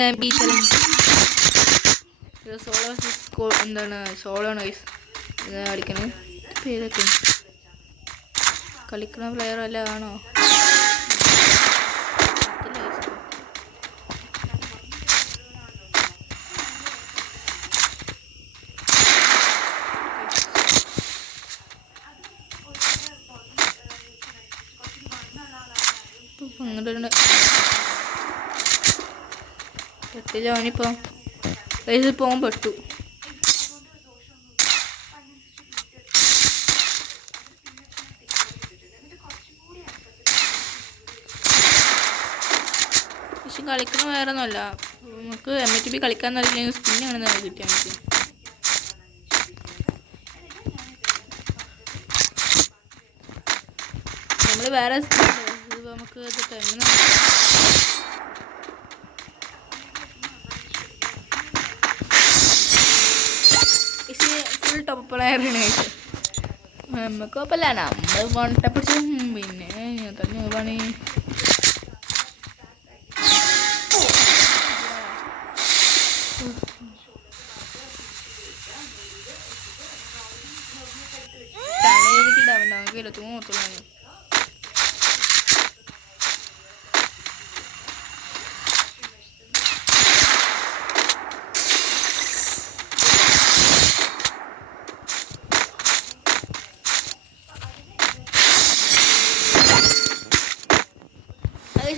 ഈ challenge solo എന്താണ് solo nice കളിക്കണേ. ഏതൊക്കെ കളിക്കുന്ന പ്ലെയർ വല്ല ആണോ? അങ്ങോട്ട് പെട്ടില്ല അവനിപ്പം പൈസ പോകാൻ പെട്ടു. പക്ഷെ കളിക്കുന്ന വേറെ ഒന്നുമല്ല, നമുക്ക് MTB കളിക്കാൻ അറിയില്ലെങ്കിൽ സ്പിന്നാണെന്ന് കിട്ടിയാൽ മതി. നമ്മൾ വേറെ ഇത് നമുക്ക് ഇതൊക്കെ എങ്ങനെ ഫുൾ ടോപ്പ് പ്ലെയറാണ്. നമുക്ക് കുഴപ്പമില്ല, നമ്മൾ വണ്ട പിടിച്ചും പിന്നെ തന്നെ പണി.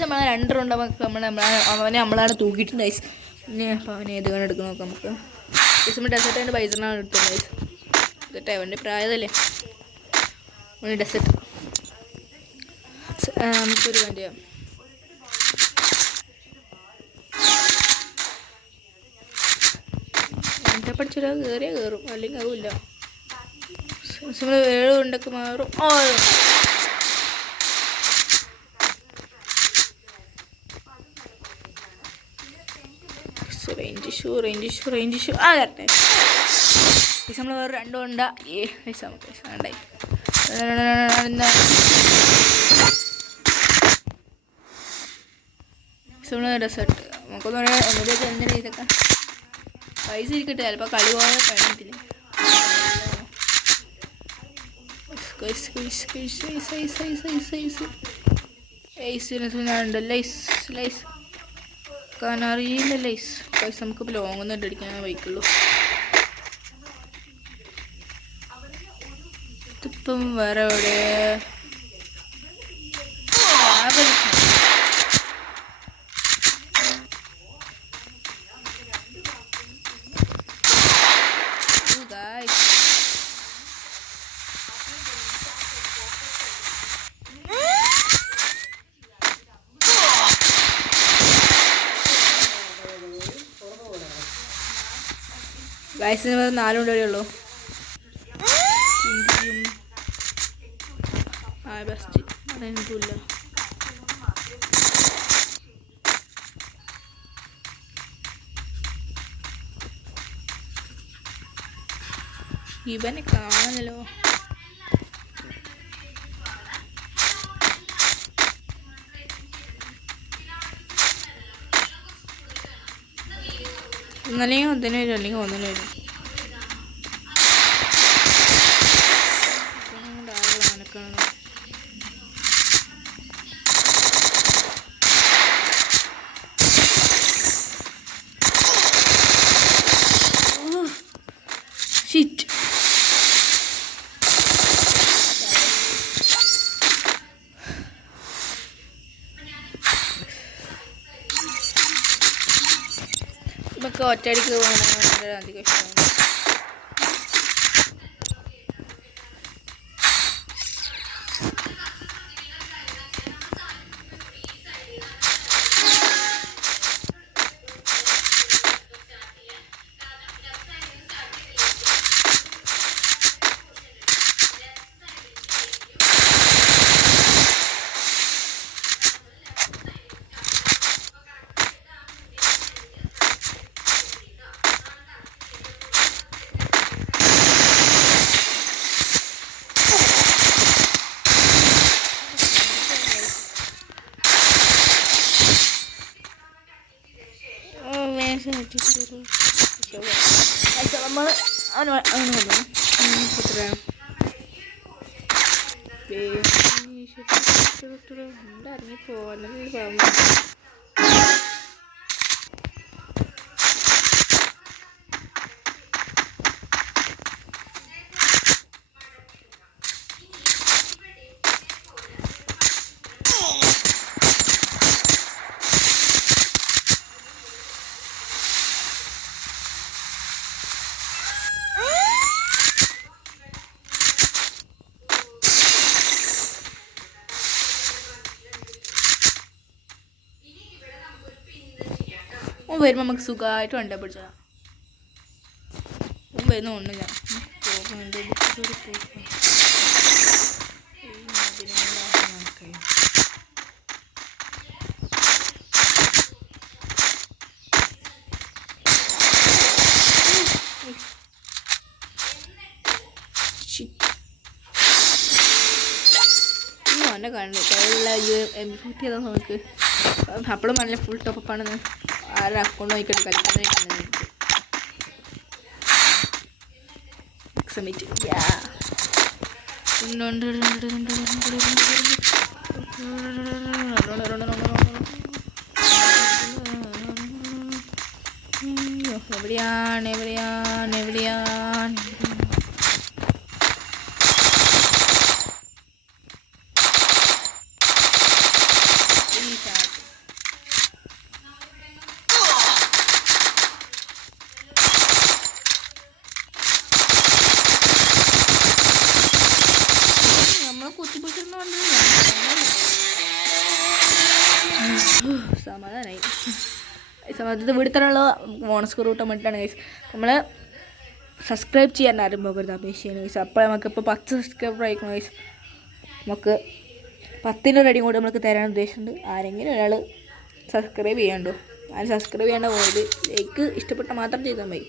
നമ്മളെ 2 റൗണ്ട് നമ്മളാണ് തൂക്കിയിട്ടുണ്ട് ഗൈസ്. പിന്നെ അവനെ ഏത് കാണാൻ എടുക്കാൻ നോക്കാം നമുക്ക്. നമ്മൾ ഡെസേർട്ട് അതിൻ്റെ പൈസനാണ് എടുത്തത് ഗൈസ്. ഇതട്ടെ അവൻ്റെ പ്രായതല്ലേ ഡെസേർട്ട്. നമുക്കൊരു കാര്യം ചെയ്യാം, എൻ്റെ പഠിച്ചൊരാൾ കയറിയാൽ കയറും, അല്ലെങ്കിൽ ആവില്ല. നമ്മൾ 7 കൊണ്ടൊക്കെ മാറും. റേഞ്ച് ഇഷ്യൂ ആകട്ടെ. പൈസ നമ്മൾ വേറെ 2 കൊണ്ടാ പൈസ വേണ്ടായി. ഡെസേർട്ട് നമുക്കൊന്നും ഒന്നിലേക്ക് എന്തിനാ ഇതൊക്കെ പൈസ ഇരിക്കട്ടെ, ചിലപ്പോൾ കളി പോകാൻ കഴിഞ്ഞിട്ടില്ല. ലൈസ് അറിയില്ല ലൈസ്. പൈസ നമുക്കിപ്പോൾ ലോങ്ങൊന്നും ഇട്ടടിക്കാൻ വൈക്കുള്ളൂ. ഇതിപ്പം വേറെ എവിടെ വയസ്സിന് 4 കൊണ്ടേ ഉള്ളൂ. ബെസ്റ്റ് അതെനിക്കില്ല. ഇവനെ കാണുന്നല്ലോ. ഒന്നല്ലെങ്കിൽ ഒന്നിന് വരും, അല്ലെങ്കിൽ ഒന്നിന് വരും. ഷിറ്റ് നമുക്ക് ഒറ്റയടിക്ക് പോകണം അധികം ഇഷ്ടമാണ്. നമ്മൾ അവന് വന്നു എത്ര ഇറങ്ങിപ്പോവാൻ വരുമ്പോൾ നമുക്ക് സുഖമായിട്ട് വണ്ടി പിടിച്ചാൽ വരുന്ന ഒന്നുമില്ല അവനെ കണ്ടു എംഫിറ്റി ചെയ്താൽ നമുക്ക് അപ്പോഴും നല്ല ഫുൾ ടോപ്പാണെന്ന് ആരുടെ അക്കൗണ്ട് നോക്കിയിട്ട് കളിക്കാൻ സബ്മിറ്റ് എവിടെയാണ് സമാധാനമായി സമാധാനത്തിൽ വീടുത്തലുള്ള മോണസ്കോർ കൂട്ടാൻ വേണ്ടിയിട്ടാണ് ഗൈസ്. നമ്മൾ സബ്സ്ക്രൈബ് ചെയ്യാൻ ആരും പോകരുത് അപേക്ഷയാണ് ഗൈസ്. അപ്പോൾ നമുക്കിപ്പോൾ 10 സബ്സ്ക്രൈബർ ആയിരിക്കണം ഗൈസ്. നമുക്ക് 10 റെഡിയും കൂടി നമുക്ക് തരാൻ ഉദ്ദേശിച്ചിട്ടുണ്ട്. ആരെങ്കിലും ഒരാൾ സബ്സ്ക്രൈബ് ചെയ്യാണ്ടോ? ആരും സബ്സ്ക്രൈബ് ചെയ്യാണ്ട് പോയത് ലൈക്ക് ഇഷ്ടപ്പെട്ട മാത്രം ചെയ്താൽ മതി.